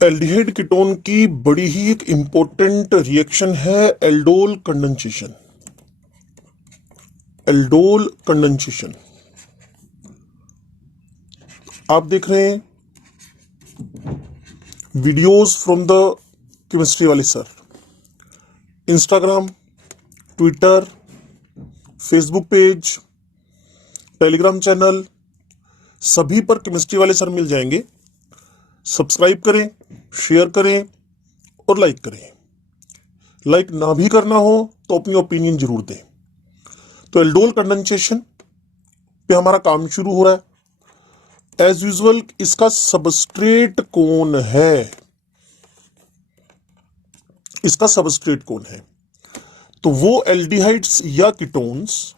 Aldehyde ketone की बड़ी ही एक इंपॉर्टेंट रिएक्शन है एल्डोल कंडेंसेशन। एल्डोल कंडेंसेशन आप देख रहे हैं वीडियोस फ्रॉम द केमिस्ट्री वाले sir. Instagram, Twitter, Facebook page, Telegram channel, सभी पर केमिस्ट्री वाले सर मिल जाएंगे। सब्सक्राइब करें, शेयर करें और लाइक करें। लाइक ना भी करना हो तो अपनी ओपिनियन जरूर दें। तो एल्डोल कंडेंसेशन पे हमारा काम शुरू हो रहा है। एज यूजुअल इसका सबस्ट्रेट कौन है? इसका सबस्ट्रेट कौन है? तो वो एल्डिहाइड्स या कीटोन्स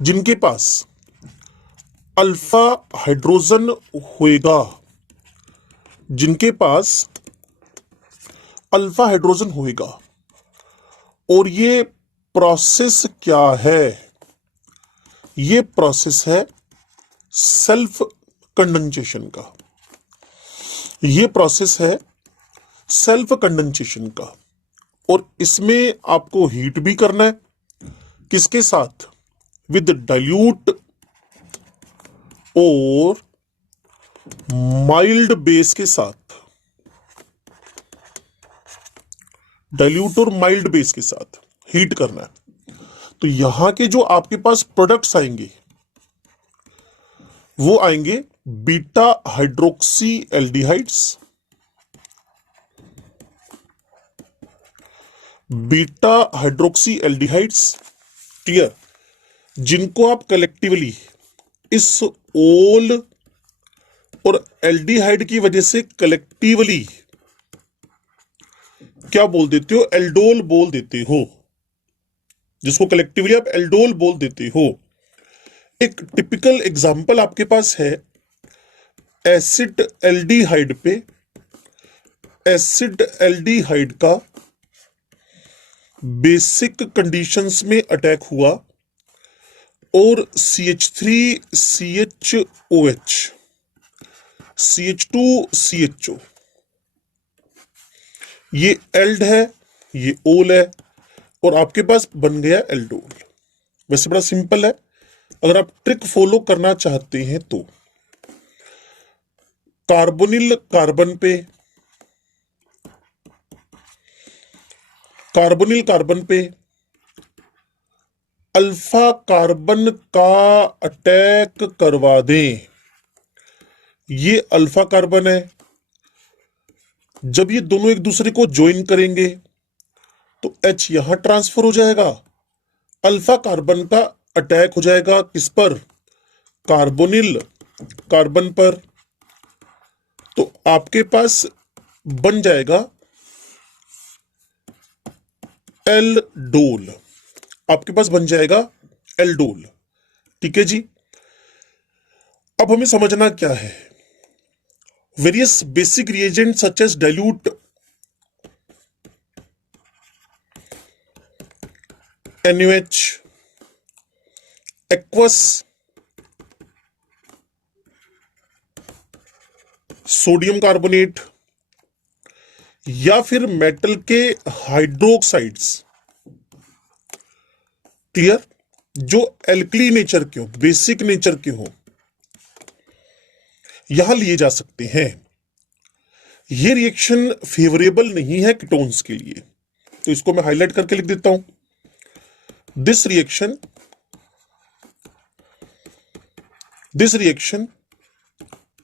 जिनके पास अल्फा हाइड्रोजन होएगा, और ये प्रोसेस क्या है? ये प्रोसेस है सेल्फ कंडेंसेशन का। और इसमें आपको हीट भी करना है। किसके साथ? विद डाइल्यूट और माइल्ड बेस के साथ। हीट करना है। तो यहां के जो आपके पास प्रोडक्ट्स आएंगे वो आएंगे बीटा हाइड्रोक्सी एल्डिहाइड्स, क्लियर, जिनको आप कलेक्टिवली इस ओल और एल्डिहाइड की वजह से कलेक्टिवली क्या बोल देते हो? एल्डोल बोल देते हो। जिसको कलेक्टिवली आप एल्डोल बोल देते हो। एक टिपिकल एग्जांपल आपके पास है एसिड एल्डिहाइड का बेसिक कंडीशंस में अटैक हुआ और CH3CHOH CH2CHO, ये एल्ड है, ये ओल है, और आपके पास बन गया एल्डोल। वैसे बड़ा सिंपल है, अगर आप ट्रिक फॉलो करना चाहते हैं तो कार्बोनिल कार्बन पे अल्फा कार्बन का अटैक करवा दें। ये अल्फा कार्बन है। जब ये दोनों एक दूसरे को ज्वाइन करेंगे तो H यहां ट्रांसफर हो जाएगा। अल्फा कार्बन का अटैक हो जाएगा किस पर? कार्बोनिल कार्बन पर। तो आपके पास बन जाएगा एल्डोल। ठीक है जी। अब हमें समझना क्या है? Various basic reagent such as dilute NaOH, aqueous sodium carbonate, या फिर मेटल के हाइड्रोक्साइड्स, क्लियर, जो एल्कली नेचर के हो, बेसिक नेचर के हो, यहां लिए जा सकते हैं। यह रिएक्शन फेवरेबल नहीं है कीटोन्स के लिए, तो इसको मैं हाईलाइट करके लिख देता हूं। This reaction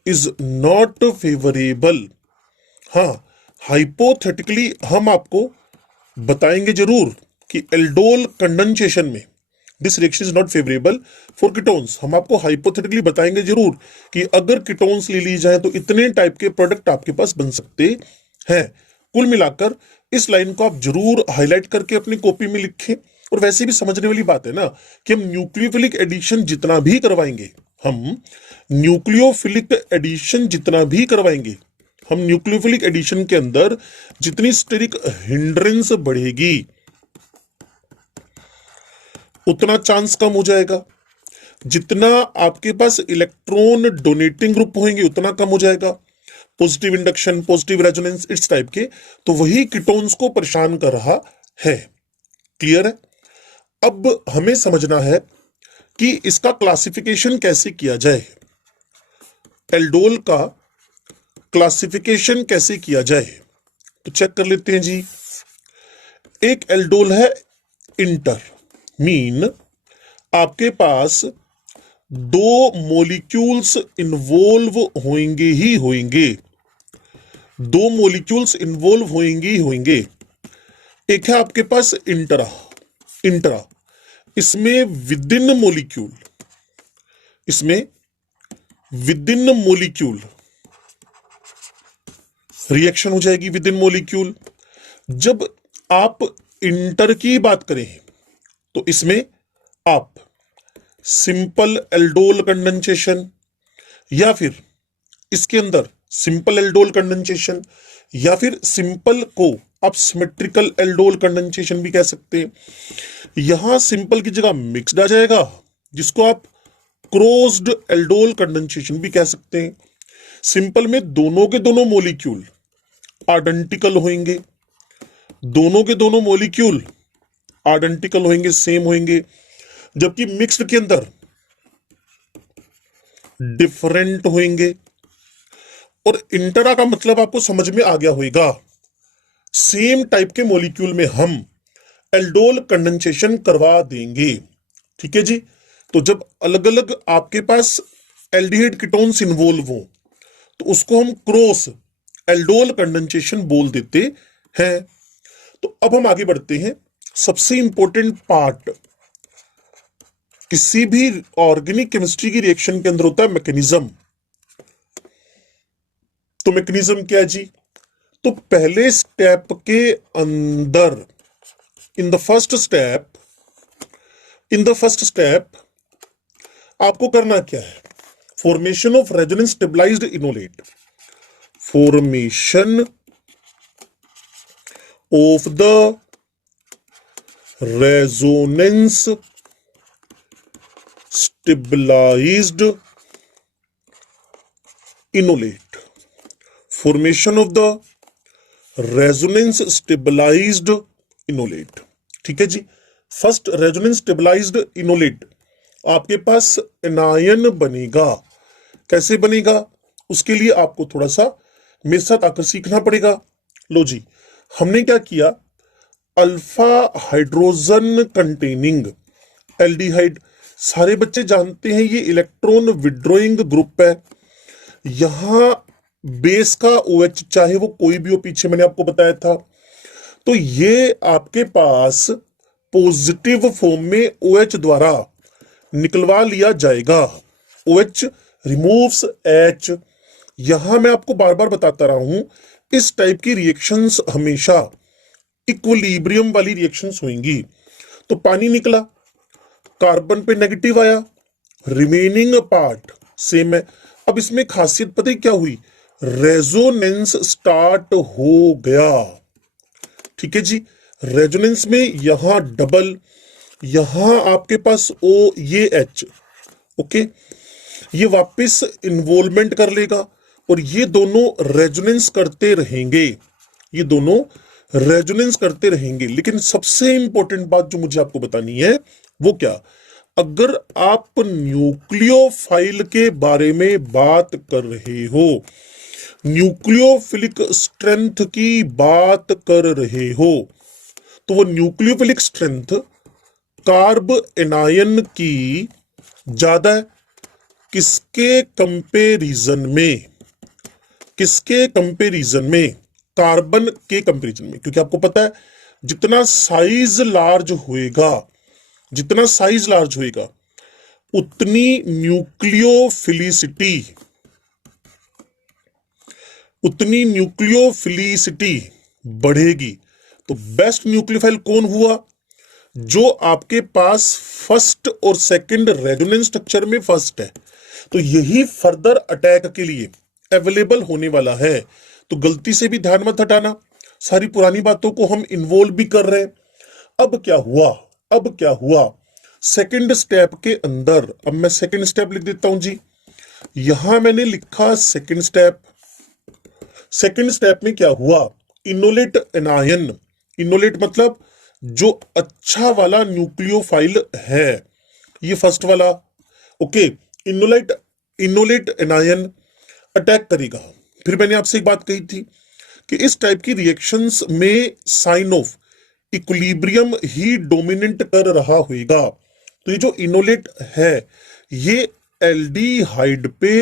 is not favourable. हाँ, हाइपोथेटिकली हम आपको बताएंगे जरूर कि एल्डोल कंडेंसेशन में this reaction is not favourable for ketones. हम आपको हाइपोथेटिकली बताएंगे जरूर कि अगर कीटोन्स ले ली जाए तो इतने टाइप के प्रोडक्ट आपके पास बन सकते हैं। कुल मिलाकर इस लाइन को आप जरूर हाईलाइट करके अपनी कॉपी में लिखें। और वैसे भी समझने वाली बात है ना कि हम न्यूक्लियोफिलिक एडिशन जितना भी करवाएंगे, हम न्यूक्लियोफिलिक एडिशन के अंदर जितनी स्टेरिक हिंड्रेंस बढ़ेगी उतना चांस कम हो जाएगा। जितना आपके पास इलेक्ट्रॉन डोनेटिंग ग्रुप होंगे उतना कम हो जाएगा, पॉजिटिव इंडक्शन, पॉजिटिव रेजोनेंस, इस टाइप के। तो वही कीटोन्स को परेशान कर रहा है। क्लियर है? अब हमें समझना है कि इसका क्लासिफिकेशन कैसे किया जाए, एल्डोल का क्लासिफिकेशन कैसे किया जाए। तो चेक कर लेते हैं जी। एक एल्डोल है इंटर, मीन आपके पास दो मॉलिक्यूल्स इन्वॉल्व होंगे ही होंगे, दो मॉलिक्यूल्स इन्वॉल्व होंगे ही होंगे। एक है आपके पास इंटरा, इंट्रा, इसमें विद इन मॉलिक्यूल, इसमें विद इन मॉलिक्यूल रिएक्शन हो जाएगी विद इन मॉलिक्यूल। जब आप इंटर की बात करें तो इसमें आप सिंपल एल्डोल कंडेंसेशन, या फिर इसके अंदर सिंपल एल्डोल कंडेंसेशन, या फिर सिंपल को आप सिमेट्रिकल एल्डोल कंडेंसेशन भी कह सकते हैं। यहां सिंपल की जगह मिक्स्ड आ जाएगा, जिसको आप क्रोज्ड एल्डोल कंडेंसेशन भी कह सकते हैं। सिंपल में दोनों के दोनों मॉलिक्यूल आइडेंटिकल होंगे, दोनों के दोनों मॉलिक्यूल आइडेंटिकल होंगे, सेम होंगे। जबकि मिक्स्ड के अंदर डिफरेंट होंगे। और इंटरा का मतलब आपको समझ में आ गया होगा, सेम टाइप के मॉलिक्यूल में हम एल्डोल कंडेंसेशन करवा देंगे। ठीक है जी। तो जब अलग अलग आपके पास एल्डिहाइड कीटोन्स इन्वॉल्व हो तो उसको हम क्रॉस एल्डोल कंडेंसेशन बोल देते हैं। तो अब हम आगे बढ़ते हैं। सबसे इंपॉर्टेंट पार्ट किसी भी ऑर्गेनिक केमिस्ट्री की रिएक्शन के अंदर होता है मैकेनिज्म। तो मैकेनिज्म क्या है जी? तो पहले स्टेप के अंदर, इन द फर्स्ट स्टेप आपको करना क्या है? Formation of resonance stabilised enolate, formation of the resonance stabilised enolate, formation of the resonance stabilised enolate. ठीक है जी। फर्स्ट रेजोनेंस स्टेबलाइज्ड इनोलेट आपके पास एनायन बनेगा। कैसे बनेगा? उसके लिए आपको थोड़ा सा मेरे साथ आकर सीखना पड़ेगा। लो जी, हमने क्या किया, अल्फा हाइड्रोजन कंटेनिंग एल्डिहाइड, सारे बच्चे जानते हैं ये इलेक्ट्रॉन विड्रॉइंग ग्रुप है। यहां बेस का OH चाहे वो कोई भी हो, पीछे मैंने आपको बताया था। तो ये आपके पास पॉजिटिव फॉर्म में OH द्वारा निकलवा लिया जाएगा। OH removes H। यहां मैं आपको बार बार बताता रहा हूं, इस टाइप की रिएक्शंस हमेशा इक्विलिब्रियम वाली रिएक्शंस होंगी। तो पानी निकला, कार्बन पे नेगेटिव आया, रिमेनिंग पार्ट सेम है। अब इसमें खासियत पता है क्या हुई? रेजोनेंस स्टार्ट हो गया। ठीक है जी। रेजोनेंस में यहां डबल, यहां आपके पास O, ये H, ओके, ये वापस इन्वॉल्वमेंट कर लेगा और ये दोनों रेजोनेंस करते रहेंगे, ये दोनों रेजोनेंस करते रहेंगे। लेकिन सबसे इंपॉर्टेंट बात जो मुझे आपको बतानी है वो क्या, अगर आप न्यूक्लियोफाइल के बारे में बात कर रहे हो, न्यूक्लियोफिलिक स्ट्रेंथ की बात कर रहे हो, तो वो न्यूक्लियोफिलिक स्ट्रेंथ कार्ब एनायन की ज्यादा है। किसके कंपैरिजन में? किसके कंपैरिजन में? कार्बन के कंपैरिजन में। क्योंकि आपको पता है जितना साइज लार्ज होएगा, जितना साइज लार्ज होएगा उतनी न्यूक्लियोफिलिसिटी, उतनी न्यूक्लियोफिलिसिटी बढ़ेगी। तो बेस्ट न्यूक्लियोफाइल कौन हुआ? जो आपके पास फर्स्ट और सेकंड रेजोनेंस स्ट्रक्चर में फर्स्ट है। तो यही फर्दर अटैक के लिए अवेलेबल होने वाला है। तो गलती से भी ध्यान मत हटाना, सारी पुरानी बातों को हम इन्वॉल्व भी कर रहे हैं। अब क्या हुआ? अब क्या हुआ? सेकंड स्टेप के अंदर, अब मैं सेकंड स्टेप लिख देता हूं जी। यहां मैंने लिखा सेकंड स्टेप। सेकंड स्टेप में क्या हुआ, इनोलेट एनायन, इनोलेट मतलब जो अच्छा वाला न्यूक्लियोफाइल है, ये फर्स्ट वाला, okay. Enolate, enolate anion attack करेगा। फिर मैंने आपसे एक बात कही थी कि इस टाइप की रिएक्शंस में साइन ऑफ इक्विलिब्रियम ही डोमिनेंट कर रहा होगा। तो ये जो इनोलेट है ये एल्डिहाइड पे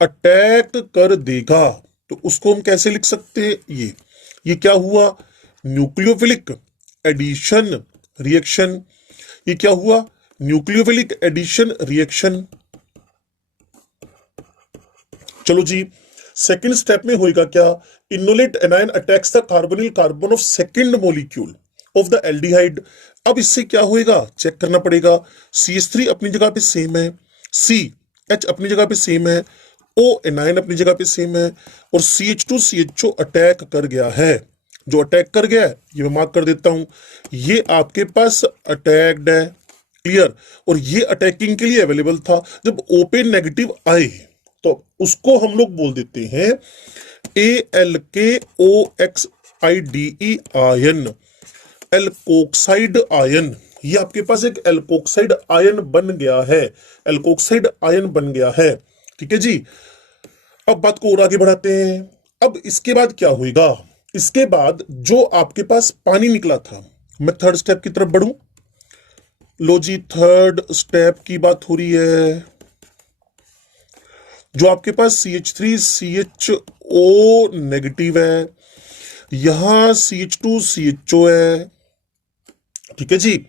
अटैक कर देगा। तो उसको हम कैसे लिख सकते हैं, ये क्या हुआ, न्यूक्लियोफिलिक एडिशन रिएक्शन। ये क्या हुआ, न्यूक्लियोफिलिक एडिशन रिएक्शन। चलो जी, सेकंड स्टेप में होएगा क्या, enolate anion attacks the carbonyl carbon of second molecule of the aldehyde. अब इससे क्या होएगा चेक करना पड़ेगा। CH3 अपनी जगह पे सेम है, CH अपनी जगह पे सेम है, O एनायन अपनी जगह पे सेम है, और CH2 CHO अटैक कर गया है। जो अटैक कर गया है ये मैं मार्क कर देता हूं, ये आपके पास अटैक्ड है, क्लियर। और ये अटैकिंग के लिए अवेलेबल था। जब O पे नेगेटिव आए तो उसको हम लोग बोल देते हैं ALKOXIDE आयन, एल्कोक्साइड आयन। ये आपके पास एक एल्कोक्साइड आयन बन गया है, एल्कोक्साइड आयन बन गया है, ठीक है जी। अब बात को और आगे बढ़ाते हैं। अब इसके बाद क्या होगा, इसके बाद जो आपके पास पानी निकला था, मैं थर्ड स्टेप की तरफ बढ़ूं। लो जी, थर्ड स्टेप की बात हो रही है। जो आपके पास CH3 CHO नेगेटिव है, यहां CH2 CHO है, ठीक है जी।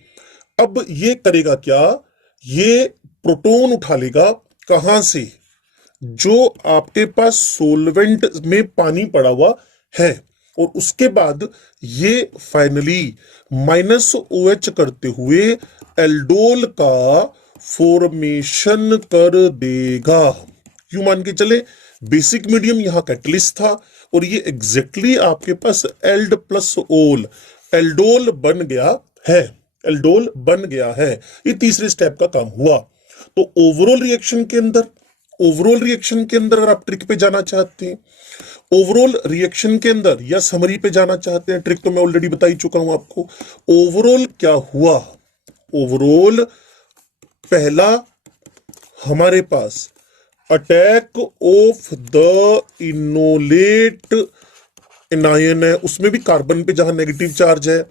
अब ये करेगा क्या, ये प्रोटॉन उठा लेगा कहां से, जो आपके पास सोलवेंट में पानी पड़ा हुआ है, और उसके बाद ये फाइनली -OH करते हुए एल्डोल का फॉर्मेशन कर देगा। क्यों मान के चले, बेसिक मीडियम यहां कैटलिस्ट था, और ये एग्जैक्टली आपके पास एल्ड प्लस ओल, एल्डोल बन गया है, एल्डोल बन गया है। ये तीसरे स्टेप का काम हुआ। तो ओवरऑल रिएक्शन के अंदर, ओवरऑल रिएक्शन के अंदर अगर आप ट्रिक पे जाना चाहते हैं, ओवरऑल रिएक्शन के अंदर या समरी पे जाना चाहते हैं, ट्रिक तो मैं ऑलरेडी बता ही चुका हूं आपको। ओवरऑल क्या हुआ, ओवरऑल पहला हमारे पास attack of the enolate anion है, उसमें भी कार्बन पे जहां नेगेटिव चार्ज है,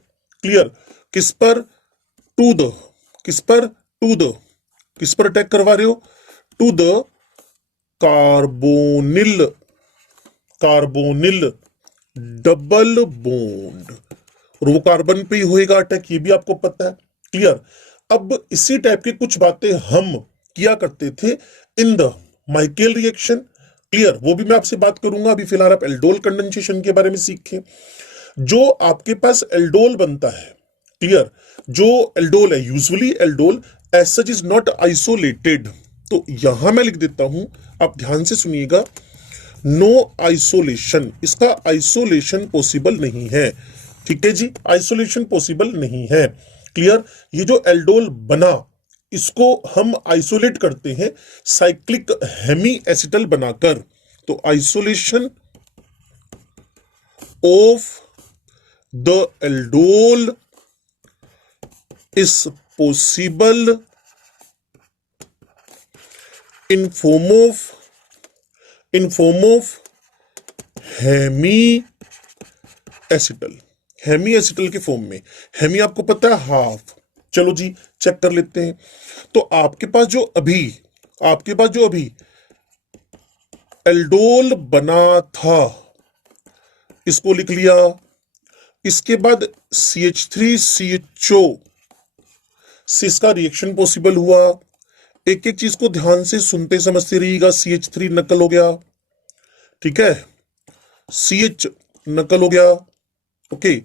क्लियर। किस पर, टू द, किस पर, टू द, किस पर अटैक करवा रहे हो, to the carbonyl, carbonyl double bond, और वो कार्बन पे ही होएगा अटैक, ये भी आपको पता है, क्लियर। अब इसी टाइप की कुछ बातें हम किया करते थे in the Michael reaction, clear, वो भी मैं आपसे बात करूंगा। अभी फिलहाल आप एल्डोल कंडेंसेशन के बारे में सीखें। जो आपके पास एल्डोल बनता है, क्लियर, जो एल्डोल है, usually aldol as such is not isolated. तो यहां मैं लिख देता हूं, आप ध्यान से सुनिएगा, नो आइसोलेशन, इसका आइसोलेशन पॉसिबल नहीं है, ठीक है जी, आइसोलेशन पॉसिबल नहीं है, क्लियर। ये जो एल्डोल बना इसको हम आइसोलेट करते हैं साइक्लिक हेमी एसिटल बनाकर। तो isolation of the aldol is possible in form of hemi acetal, hemi acetal के फॉर्म में। हेमी आपको पता है हाफ, चलो जी चेक कर लेते हैं। तो आपके पास जो अभी, आपके पास जो अभी एल्डोल बना था इसको लिख लिया, इसके बाद CH3 CHO से इसका रिएक्शन पॉसिबल हुआ। एक एक चीज को ध्यान से सुनते समझते रहिएगा। CH3 नकल हो गया, ठीक है, CH नकल हो गया, ओके।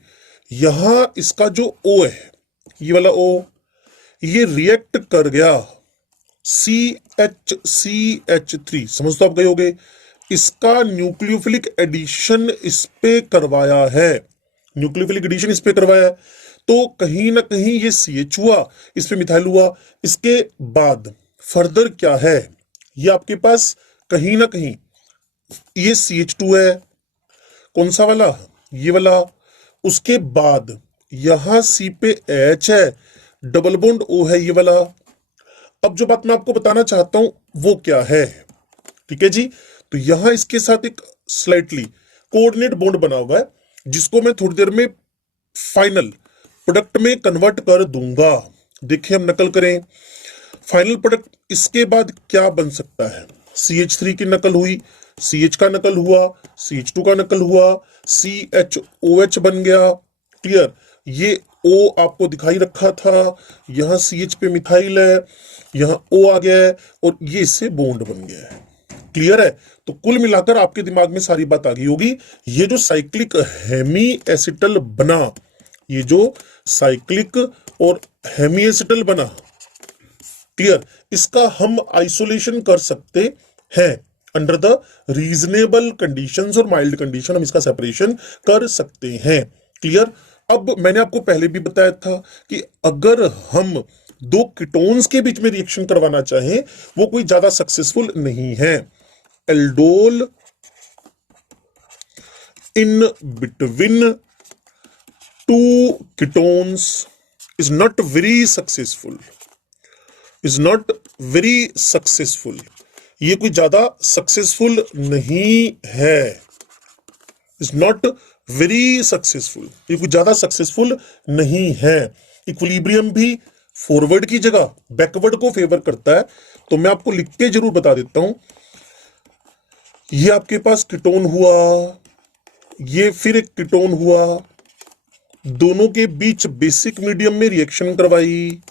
यहां इसका जो O है, ये वाला O, ये रिएक्ट कर गया CH3, समझ तो आप गए होगे। इसका न्यूक्लियोफिलिक एडिशन इस पे करवाया है, न्यूक्लियोफिलिक एडिशन इस पे करवाया है। तो कहीं ना कहीं ये CH हुआ, इस पे मिथाइल हुआ, इसके बाद फर्दर क्या है, ये आपके पास कहीं ना कहीं ये CH2 है, कौन सा वाला, ये वाला, उसके बाद यहां C पे H है, डबल बॉन्ड O है ये वाला। अब जो बात मैं आपको बताना चाहता हूं वो क्या है, ठीक है जी। तो यहां इसके साथ एक स्लाइटली कोऑर्डिनेट बॉन्ड बना हुआ है, जिसको मैं थोड़ी देर में फाइनल प्रोडक्ट में कन्वर्ट कर दूंगा। देखिए हम नकल करें, फाइनल प्रोडक्ट इसके बाद क्या बन सकता है, CH3 की नकल हुई, CH का नकल हुआ, CH2 का नकल हुआ, CHOH बन गया। क्लियर, ये O आपको दिखाई रखा था, यहां CH पे मिथाइल है, यहां O आ गया है और ये इससे बॉन्ड बन गया है। क्लियर है, तो कुल मिलाकर आपके दिमाग में सारी बात आ गई होगी। ये जो साइक्लिक हेमी एसिटल बना, ये जो साइक्लिक और हेमी एसिटल बना, क्लियर, इसका हम आइसोलेशन कर सकते हैं अंडर द रीजनेबल कंडीशंस और माइल्ड कंडीशन, हम इसका सेपरेशन कर सकते हैं। क्लियर, अब मैंने आपको पहले भी बताया था कि अगर हम दो कीटोन्स के बीच में रिएक्शन करवाना चाहें, वो कोई ज्यादा सक्सेसफुल नहीं है। Aldol in between two ketones is not very successful, is not very successful, ये कोई ज्यादा सक्सेसफुल नहीं है, इज नॉट वेरी सक्सेसफुल, ये कोई ज्यादा सक्सेसफुल नहीं है। इक्विलिब्रियम भी फॉरवर्ड की जगह बैकवर्ड को फेवर करता है। तो मैं आपको लिख के जरूर बता देता हूं, ये आपके पास कीटोन हुआ, ये फिर एक कीटोन हुआ, दोनों के बीच बेसिक मीडियम में रिएक्शन करवाई,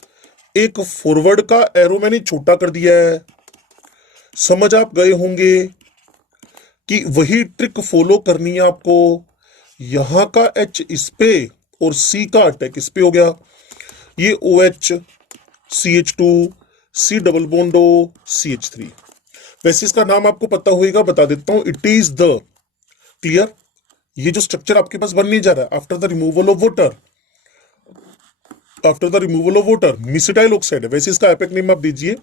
एक फॉरवर्ड का एरो मैंने छोटा कर दिया है। समझ आप गए होंगे कि वही ट्रिक फॉलो करनी है आपको। यहां का H इस पे और C का अटैक इस पे हो गया, ये OH CH2 C double bond O CH3। वैसे इसका नाम आपको पता होगा, बता देता हूं, इट इज द, क्लियर, ये जो स्ट्रक्चर आपके पास बनने जा रहा है after the removal of water, after the removal of water mesityl oxide है। वैसे इसका एपिक नेम आप दीजिए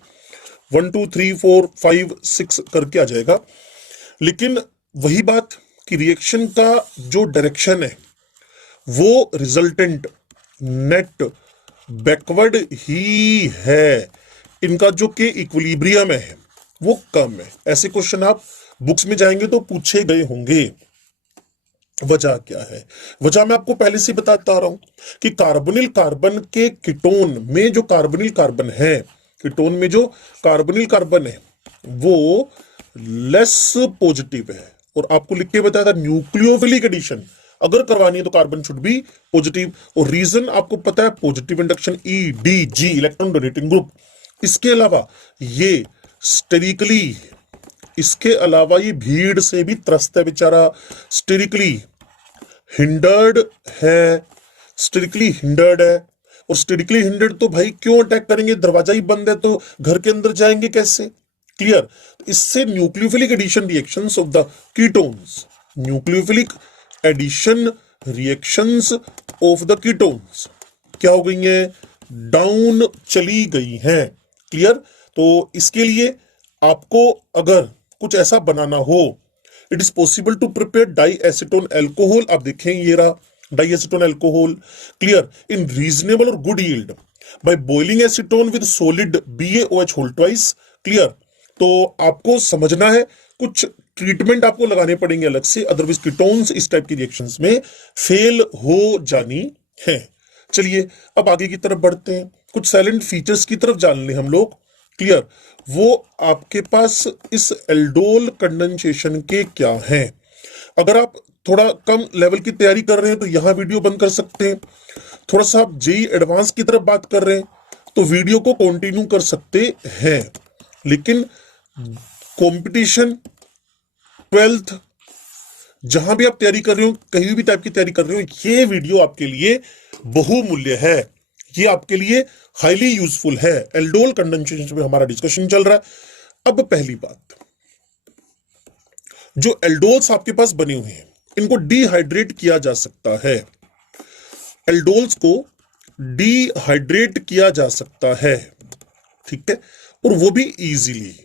1 2 3 4 5 6 करके आ जाएगा। लेकिन वही बात कि रिएक्शन का जो डायरेक्शन है वो रिजल्टेंट नेट बैकवर्ड ही है, इनका जो कि इक्विलिब्रियम है वो कम है। ऐसे क्वेश्चन आप बुक्स में जाएंगे तो पूछे गए होंगे। वजह क्या है, वजह मैं आपको पहले से बताता आ रहा हूं कि कार्बोनिल कार्बन के कीटोन में जो कार्बोनिल कार्बन है, कीटोन में जो कार्बोनिल कार्बन है वो लेस पॉजिटिव है। और आपको लिख के बताया था न्यूक्लियोफिलिक एडिशन अगर करवानी है तो कार्बन शुड बी पॉजिटिव, और रीजन आपको पता है positive induction EDG electron donating group. इसके अलावा ये स्टेरिकली, इसके अलावा ये भीड़ से भी त्रस्त है बेचारा, स्टेरिकली हिंडर्ड है, स्टेरिकली हिंडर्ड है। और स्टेरिकली हिंडर्ड तो भाई क्यों अटैक करेंगे, दरवाजा ही बंद है तो घर के अंदर जाएंगे कैसे। क्लियर, इससे nucleophilic addition reactions of the ketones, nucleophilic addition reactions of the ketones क्या हो गई हैं, डाउन चली गई हैं। क्लियर, तो इसके लिए आपको अगर कुछ ऐसा बनाना हो, it is possible to prepare di acetone alcohol. आप देखें ये रहा di acetone alcohol, clear, in reasonable और good yield by boiling acetone with solid BaOH whole twice. Clear, तो आपको समझना है कुछ ट्रीटमेंट आपको लगाने पड़ेंगे अलग से, अदरवाइज कीटोन्स इस टाइप की रिएक्शंस में फेल हो जानी है। चलिए अब आगे की तरफ बढ़ते हैं, कुछ साइलेंट फीचर्स की तरफ जान लें हम लोग। क्लियर, वो आपके पास इस एल्डोल कंडेंसेशन के क्या हैं। अगर आप थोड़ा कम लेवल की तैयारी कर रहे हैं तो यहां वीडियो बंद कर सकते हैं। थोड़ा सा आप जेई एडवांस की तरफ बात कर रहे हैं तो वीडियो को कंटिन्यू कर सकते हैं। लेकिन कंपटीशन 12th जहां भी आप तैयारी कर रहे हो, कहीं भी टाइप की तैयारी कर रहे हो, ये वीडियो आपके लिए बहुमूल्य है, ये आपके लिए हाईली यूजफुल है। एल्डोल कंडेंसेशन में हमारा डिस्कशन चल रहा है। अब पहली बात, जो एल्डोल्स आपके पास बने हुए हैं इनको डिहाइड्रेट किया जा सकता है। एल्डोल्स को डिहाइड्रेट किया जा सकता है, ठीक है, और वो भी इजीली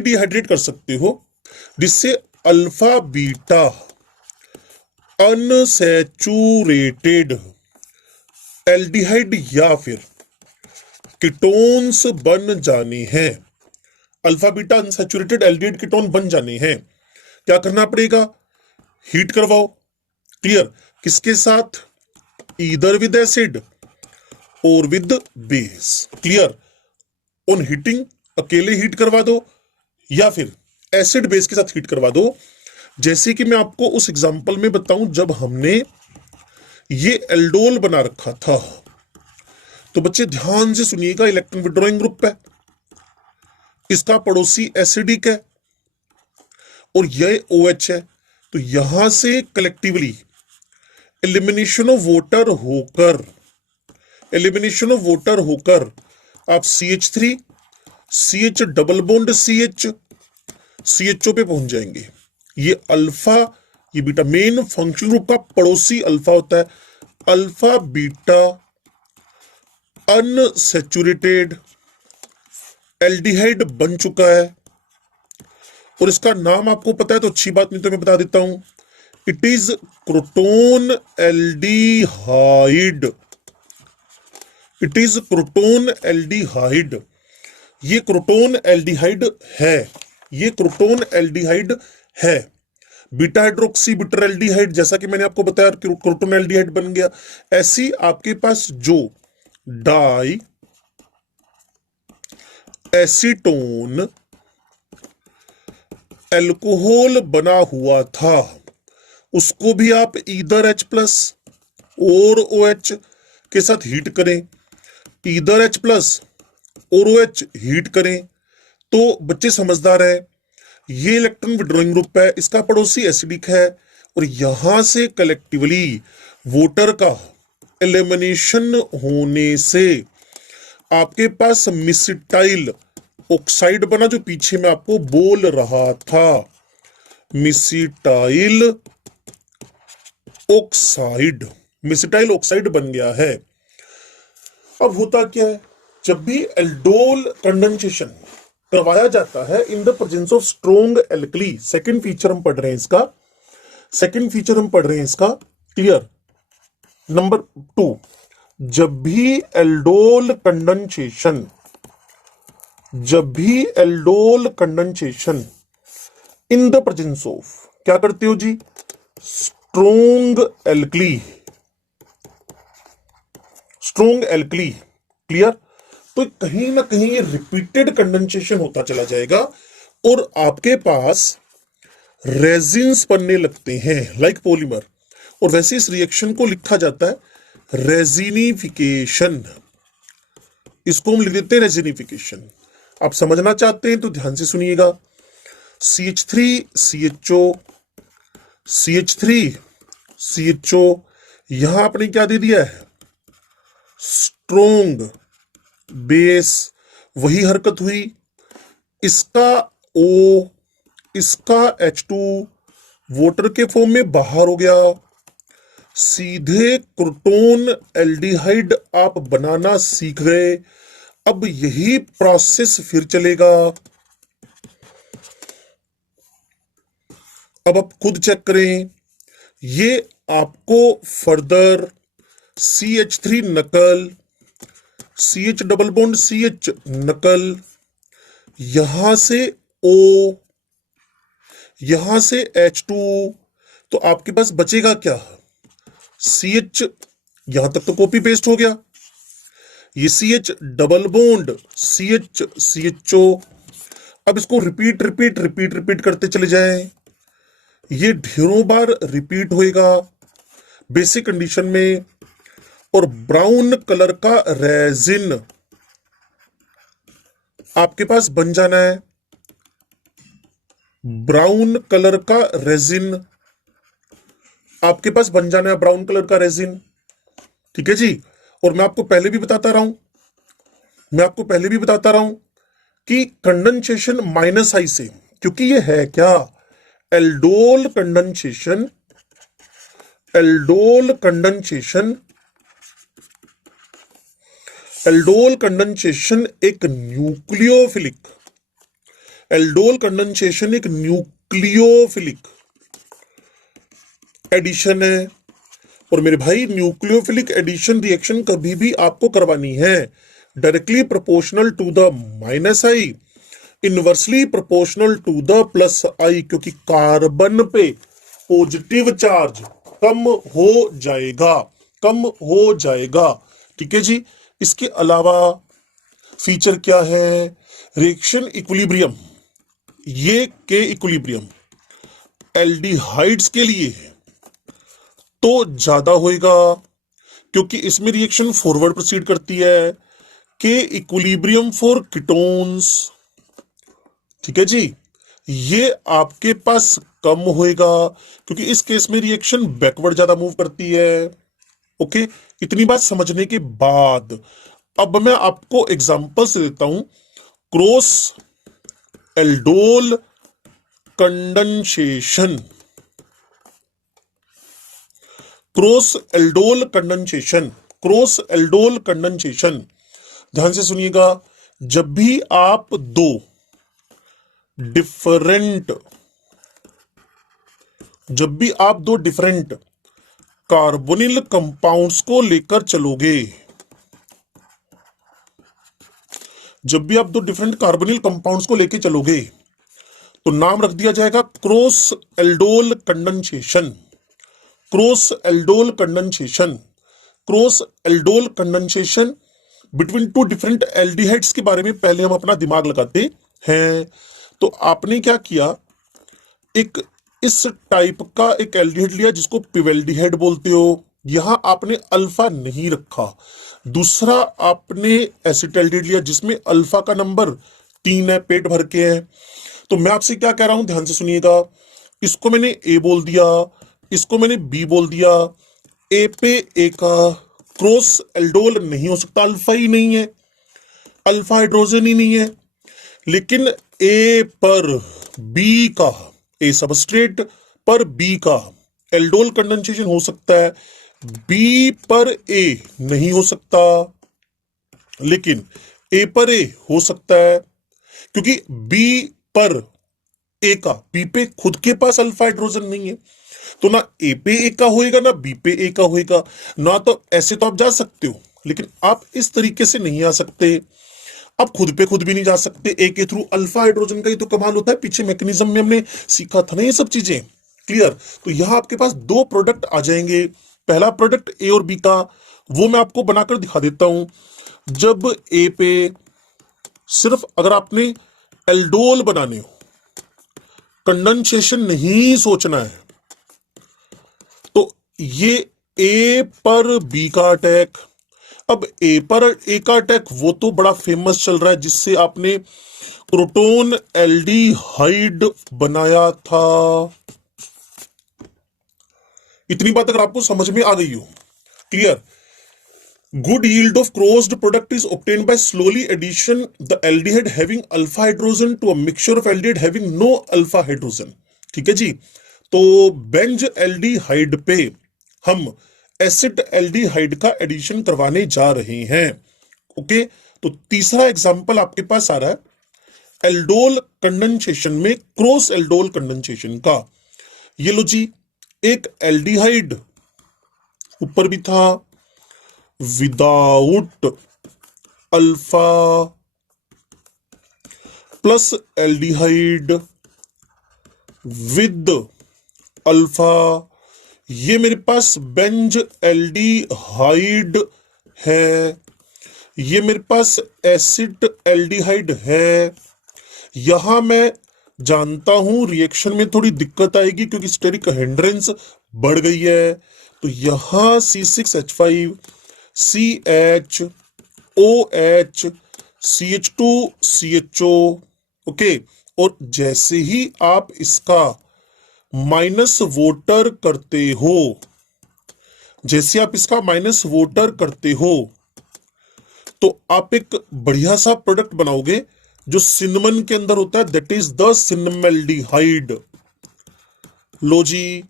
डिहाइड्रेट कर सकते हो, जिससे अल्फा बीटा अनसैचुरेटेड एल्डिहाइड या फिर कीटोन्स बन जाने हैं। Alpha beta unsaturated aldehyde ketone बन जाने हैं। क्या करना पड़ेगा? हीट करवाओ। क्लियर? किसके साथ? ईदर विद एसिड और with base. Clear? On heating अकेले हीट करवा दो या फिर एसिड बेस के साथ हीट करवा दो। जैसे कि मैं आपको उस एग्जांपल में बताऊं, जब हमने ये एल्डोल बना रखा था, तो बच्चे ध्यान से सुनिएगा, इलेक्ट्रॉन विड्रॉइंग ग्रुप है, इसका पड़ोसी एसिडिक है और यह OH है। तो यहां से कलेक्टिवली एलिमिनेशन ऑफ वाटर होकर आप CH3 CH double bond CHO पे पहुंच जाएंगे। ये अल्फा, ये बीटा, मेन फंक्शनल ग्रुप का पड़ोसी अल्फा होता है। अल्फा बीटा अनसैचुरेटेड एल्डिहाइड बन चुका है और इसका नाम आपको पता है तो अच्छी बात, नहीं तो मैं बता देता हूं। It is croton aldehyde. It is croton aldehyde. ये क्रोटोन एल्डिहाइड है, ये क्रोटोन एल्डिहाइड है। बीटा हाइड्रोक्सी बिटर एल्डिहाइड, जैसा कि मैंने आपको बताया, क्रोटोन एल्डिहाइड बन गया। ऐसी आपके पास जो डाई एसीटोन एल्कोहल बना हुआ था, उसको भी आप ईदर H प्लस और OH के साथ हीट करें, ईदर H प्लस और OH हीट करें, तो बच्चे समझदार है। ये इलेक्ट्रॉन विड्रॉइंग ग्रुप है, इसका पड़ोसी एसिडिक है और यहां से कलेक्टिवली वोटर का एलिमिनेशन होने से आपके पास मिसिटाइल ऑक्साइड बना, जो पीछे मैं आपको बोल रहा था, मिसिटाइल ऑक्साइड बन गया है। अब होता क्या है, जब भी एल्डोल कंडेंसेशन करवाया जाता है in the presence of strong alkali, second feature हम पढ़ रहे हैं इसका, क्लियर? नंबर 2, जब भी aldol condensation in the presence of, क्या करते हो जी? Strong alkali. क्लियर? तो कहीं ना कहीं ये रिपीटेड कंडेंसेशन होता चला जाएगा और आपके पास रेजिन्स बनने लगते हैं, लाइक पॉलीमर। और वैसे इस रिएक्शन को लिखा जाता है रेजिनिफिकेशन। इसको हम लिख देते हैं रेजिनिफिकेशन। आप समझना चाहते हैं तो ध्यान से सुनिएगा। CH3 यहां आपने क्या दे दिया है? Strong base. वही हरकत हुई, इसका O, इसका H2 वाटर के फॉर्म में बाहर हो गया, सीधे क्रोटोन एल्डिहाइड आप बनाना सीख गए। अब यही प्रोसेस फिर चलेगा। अब आप खुद चेक करें, ये आपको फर्दर CH3 नकल, CH डबल बॉन्ड CH नकल, यहां से O, यहां से H2, तो आपके पास बचेगा क्या? CH, यहां तक तो कॉपी पेस्ट हो गया। ये CH डबल बॉन्ड CHO। अब इसको रिपीट करते चले जाएं। ये ढेरों बार रिपीट होएगा बेसिक कंडीशन में, और ब्राउन कलर का रेजिन आपके पास बन जाना है। ब्राउन कलर का रेजिन आपके पास बन जाना है, ब्राउन कलर का रेजिन। ठीक है जी। और मैं आपको पहले भी बताता रहा हूं कि कंडेंसेशन -I से, क्योंकि ये है क्या? एल्डोल कंडेंसेशन एल्डोल कंडेंसेशन एक न्यूक्लियोफिलिक एल्डोल कंडेंसेशन एक न्यूक्लियोफिलिक एडिशन है। और मेरे भाई न्यूक्लियोफिलिक एडिशन रिएक्शन कभी भी आपको करवानी है directly proportional to the minus I, inversely proportional to the plus I, क्योंकि कार्बन पे पॉजिटिव चार्ज कम हो जाएगा, कम हो जाएगा। ठीक है जी। इसके अलावा फीचर क्या है, रिएक्शन इक्विलिब्रियम, ये के इक्विलिब्रियम एल्डिहाइड्स के लिए तो ज्यादा होएगा क्योंकि इसमें रिएक्शन फॉरवर्ड प्रोसीड करती है। के इक्विलिब्रियम फॉर कीटोन्स, ठीक है जी, ये आपके पास कम होएगा क्योंकि इस केस में रिएक्शन बैकवर्ड ज्यादा मूव करती है। ओके, इतनी बात समझने के बाद अब मैं आपको एग्जांपल्स देता हूं cross aldol condensation. Cross aldol condensation, cross aldol condensation, ध्यान से सुनिएगा। जब भी आप दो डिफरेंट कार्बोनिल कंपाउंड्स को लेकर चलोगे, जब भी आप दो डिफरेंट कार्बोनिल कंपाउंड्स को लेकर चलोगे तो नाम रख दिया जाएगा cross aldol condensation. Cross aldol condensation, cross aldol condensation between two different aldehydes के बारे में पहले हम अपना दिमाग लगाते हैं। तो आपने क्या किया, एक इस टाइप का एक एल्डिहाइड लिया जिसको पिवेल्डिहाइड बोलते हो, यहां आपने अल्फा नहीं रखा। दूसरा आपने एसिटाल्डिहाइड लिया जिसमें अल्फा का नंबर 3 है, पेट भर के है। तो मैं आपसे क्या कह रहा हूं, ध्यान से सुनिएगा। इसको मैंने ए बोल दिया, इसको मैंने बी बोल दिया। ए पे ए का क्रॉस एल्डोल नहीं हो सकता, अल्फा ही नहीं है, अल्फा हाइड्रोजन ही नहीं है। लेकिन ए पर बी का, ए सबस्ट्रेट पर बी का एल्डोल कंडेंसेशन हो सकता है, बी पर ए नहीं हो सकता, लेकिन ए पर ए हो सकता है क्योंकि बी पर ए का, बी पे खुद के पास अल्फा हाइड्रोजन नहीं है, तो ना ए पे ए का होएगा ना बी पे ए का होएगा। ना तो ऐसे तो आप जा सकते हो, लेकिन आप इस तरीके से नहीं आ सकते। आप खुद पे खुद भी नहीं जा सकते, ए के थ्रू अल्फा हाइड्रोजन का ही तो कमाल होता है, पीछे मैकेनिज्म में हमने सीखा था ना ये सब चीजें। क्लियर। तो यहां आपके पास दो प्रोडक्ट आ जाएंगे। पहला प्रोडक्ट ए और बी का, वो मैं आपको बनाकर दिखा देता हूं। जब ए पे सिर्फ अगर आपने एल्डोल बनाने हो, कंडेंसेशन नहीं सोचना है, तो ये ए पर बी का अटैक। अब ए पर ए का अटैक वो तो बड़ा फेमस चल रहा है जिससे आपने क्रोटोन एल्डिहाइड बनाया था। इतनी बात अगर आपको समझ में आ गई हो, clear. Good yield of crossed product is obtained by slowly addition the aldehyde having alpha hydrogen to a mixture of aldehyde having no alpha hydrogen। ठीक है जी। तो बेंज एल्डिहाइड पे हम एसिड एल्डिहाइड का एडिशन करवाने जा रहे हैं। ओके, तो तीसरा एग्जांपल आपके पास आ रहा है एल्डोल कंडेंसेशन में, क्रॉस एल्डोल कंडेंसेशन का। ये लो जी, एक एल्डिहाइड ऊपर भी था without alpha, plus aldehyde with alpha. ये मेरे पास बेंज एल्डिहाइड है, ये मेरे पास एसिड एल्डिहाइड है। यहां मैं जानता हूं रिएक्शन में थोड़ी दिक्कत आएगी क्योंकि स्टेरिक हिंड्रेंस बढ़ गई है। तो यहां C6H5 CH OH CH2 CHO। Okay, और जैसे ही आप इसका माइनस वोटर करते हो, जैसे आप इसका माइनस वोटर करते हो, तो आप एक बढ़िया सा प्रोडक्ट बनाओगे जो सिनेमन के अंदर होता है, दैट इज द सिनेमल्डिहाइड। लो जी,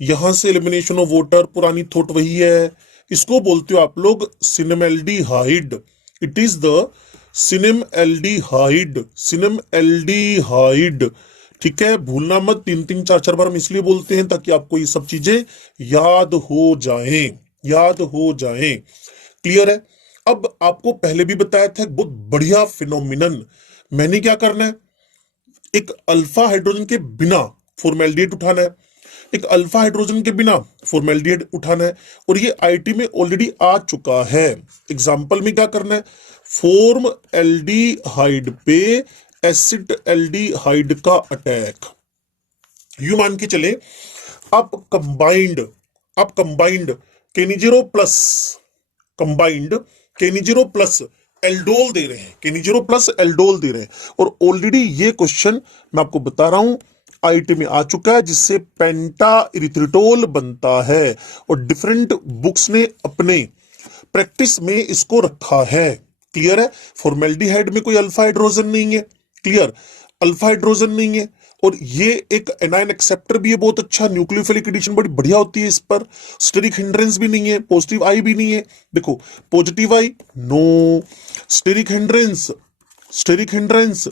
यहां से एलिमिनेशन ऑफ वोटर, पुरानी थोट वही है, इसको बोलते हो आप लोग cinnamaldehyde. It is the cinnamaldehyde, cinnamaldehyde. ठीक है, भूलना मत, तीन तीन चार चार बार हम इसलिए बोलते हैं ताकि आपको ये सब चीजें याद हो जाएं, याद हो जाएं। क्लियर है? अब आपको पहले भी बताया था, बहुत बढ़िया फिनोमिनन। मैंने क्या करना है, एक अल्फा हाइड्रोजन के बिना फॉर्मेल्डिहाइड उठाना है, एक अल्फा हाइड्रोजन के बिना फॉर्मेल्डिहाइड उठाना है, और ये आईटी में ऑलरेडी आ चुका है। एग्जाम्पल में क्या करना है, फॉर्म एल्डिहाइड पे एसिड एल्डिहाइड का अटैक। यू मान के चले आप combined Cannizzaro plus, combined Cannizzaro plus aldol दे रहे हैं, केनिजेरो प्लस एल्डोल दे रहे हैं। और ऑलरेडी ये क्वेश्चन मैं आपको बता रहा हूं आईटी में आ चुका है, जिससे पेंटा इरिथ्रिटोल बनता है, और डिफरेंट बुक्स ने अपने प्रैक्टिस में इसको रखा है। क्लियर है? फॉर्मेल्डिहाइड में कोई अल्फा हाइड्रोजन नहीं है, क्लियर, अल्फा हाइड्रोजन नहीं है, और ये एक एनायन एक्सेप्टर भी है, बहुत अच्छा, न्यूक्लियोफिलिक एडिशन बड़ी बढ़िया होती है इस पर, स्टेरिक हिंड्रेंस भी नहीं है, पॉजिटिव आई भी नहीं है। देखो positive I no, steric hindrance, steric hindrance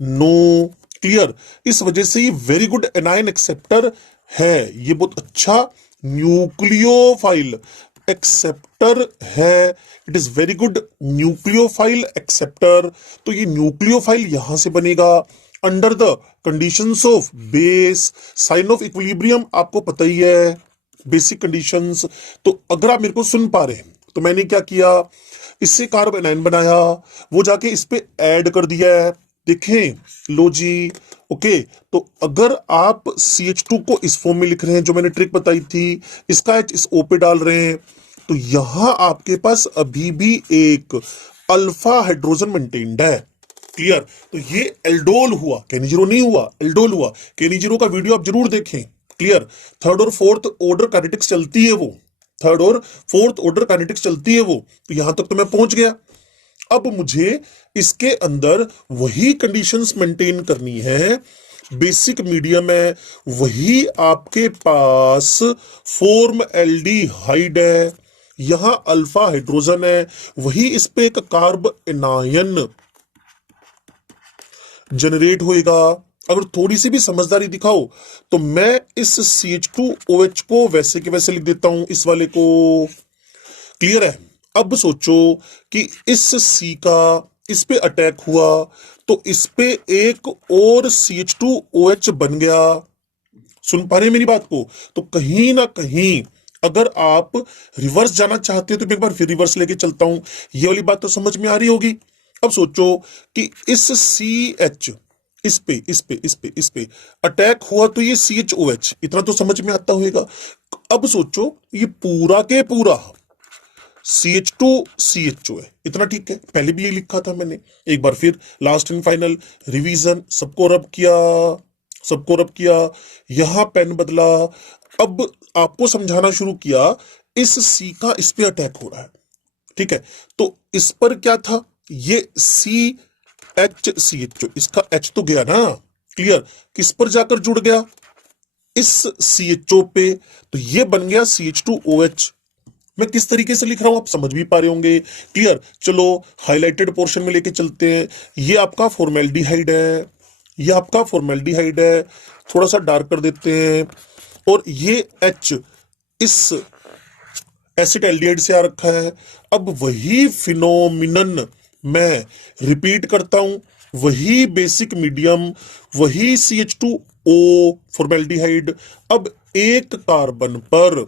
no. Clear? इस वजह से ये वेरी गुड एनायन एक्सेप्टर है, ये बहुत अच्छा न्यूक्लियोफाइल एक्सेप्टर है, it is very good nucleophile acceptor. तो ये न्यूक्लियोफाइल यहां से बनेगा under the conditions of base, sign of equilibrium आपको पता ही है, बेसिक कंडीशंस। तो अगर आप मेरे को सुन पा रहे हैं तो मैंने क्या किया, इससे कार्बन एनायन बनाया, वो जाके इस पे ऐड कर दिया है, देखें लो जी। ओके, तो अगर आप CH2 को इस फॉर्म में लिख रहे हैं जो मैंने ट्रिक बताई थी, इसका H इस O पे डाल रहे हैं, तो यहां आपके पास अभी भी एक अल्फा हाइड्रोजन मेंटेन्ड है। क्लियर? तो ये एल्डोल हुआ, केनिजीरो नहीं हुआ, एल्डोल हुआ। केनिजीरो का वीडियो आप जरूर देखें। क्लियर? थर्ड और फोर्थ ऑर्डर काइनेटिक्स चलती है वो, थर्ड और फोर्थ ऑर्डर काइनेटिक्स चलती है वो। तो यहां तक तो मैं पहुंच गया। अब मुझे इसके अंदर वही कंडीशंस मेंटेन करनी है, बेसिक मीडियम है, वही आपके पास फॉर्म एल्डिहाइड है, यहां अल्फा हाइड्रोजन है, वही इस पे एक कार्ब एनायन जनरेट होएगा। अगर थोड़ी सी भी समझदारी दिखाओ तो मैं इस CH2OH को वैसे के वैसे लिख देता हूं, इस वाले को। क्लियर है? अब सोचो कि इस C का इस पे अटैक हुआ तो इस पे एक और CH2OH बन गया। सुन पा रहे हैं मेरी बात को? तो कहीं ना कहीं अगर आप रिवर्स जाना चाहते हो तो मैं एक बार फिर रिवर्स लेके चलता हूं, ये वाली बात तो समझ में आ रही होगी। अब सोचो कि इस CH इस पे अटैक हुआ तो ये CHOH, इतना तो समझ में आता होगा। अब सोचो ये पूरा के पूरा CH2 CHO है, इतना ठीक है, पहले भी ये लिखा था मैंने। एक बार फिर लास्ट एंड फाइनल रिवीजन, सबको रब किया, सबको रब किया, यहां पेन बदला, अब आपको समझाना शुरू किया, इस C का इस पे अटैक हो रहा है, ठीक है, तो इस पर क्या था, ये CHCHO, इसका H तो गया ना। क्लियर? किस पर जाकर जुड़ गया, इस CHO पे, तो ये बन गया CH2OH। मैं किस तरीके से लिख रहा हूं आप समझ भी पा रहे होंगे। क्लियर? चलो हाइलाइटेड पोर्शन में लेके चलते हैं। ये आपका फॉर्मेल्डिहाइड है, ये आपका फॉर्मेल्डिहाइड है, थोड़ा सा डार्क कर देते हैं, और ये H इस एसिड एल्डिहाइड से आ रखा है। अब वही फिनोमिनन मैं रिपीट करता हूं, वही बेसिक मीडियम, वही CH2O फॉर्मेल्डिहाइड। अब एक कार्बन पर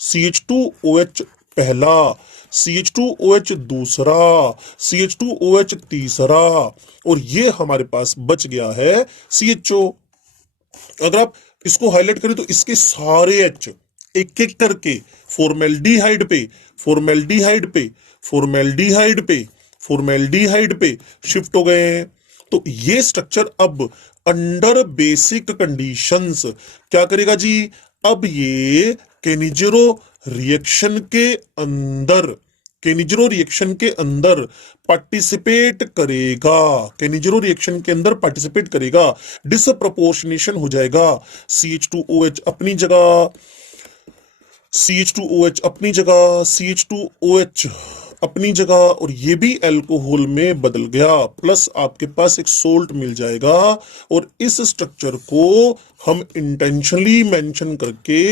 CH2OH पहला, CH2OH दूसरा, CH2OH तीसरा, और ये हमारे पास बच गया है CHO। अगर आप इसको हाईलाइट करें तो इसके सारे H एक एक करके फॉर्मेल्डिहाइड पे, फॉर्मेल्डिहाइड पे, फॉर्मेल्डिहाइड पे, फॉर्मेल्डिहाइड पे शिफ्ट हो गए हैं। तो ये स्ट्रक्चर अब अंडर बेसिक कंडीशंस क्या करेगा जी, अब ये केनिजेरो रिएक्शन के अंदर, केनिजेरो रिएक्शन के अंदर पार्टिसिपेट करेगा, केनिजेरो रिएक्शन के अंदर पार्टिसिपेट करेगा, डिसप्रपोर्शनेशन हो जाएगा, CH2OH अपनी जगह, CH2OH अपनी जगह, CH2OH अपनी जगह, और ये भी अल्कोहल में बदल गया, प्लस आपके पास एक सोल्ट मिल जाएगा। और इस स्ट्रक्चर को हम इंटेंशनली मेंशन करके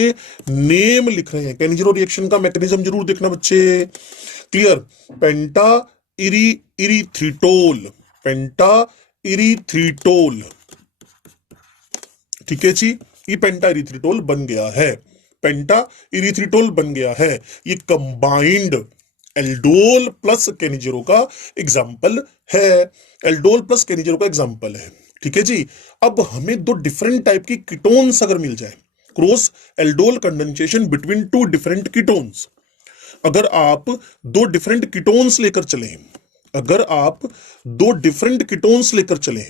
नेम लिख रहे हैं। कैनिजेरो रिएक्शन का मैकेनिज्म जरूर देखना बच्चे। क्लियर? पेंटा इरी इरीथ्रिटोल, पेंटा इरीथ्रिटोल, ठीक है जी, ये पेंटा इरीथ्रिटोल बन गया है, पेंटा इरीथ्रिटोल बन गया है। ये कंबाइंड एल्डोल प्लस कैनिजेरो का एग्जाम्पल है, एल्डोल प्लस कैनिजेरो का एग्जाम्पल है, ठीक है जी। अब हमें दो डिफरेंट टाइप की कीटोन्स अगर मिल जाए, cross aldol condensation between two different ketones, अगर आप दो डिफरेंट कीटोन्स लेकर चले, अगर आप दो डिफरेंट कीटोन्स लेकर चले,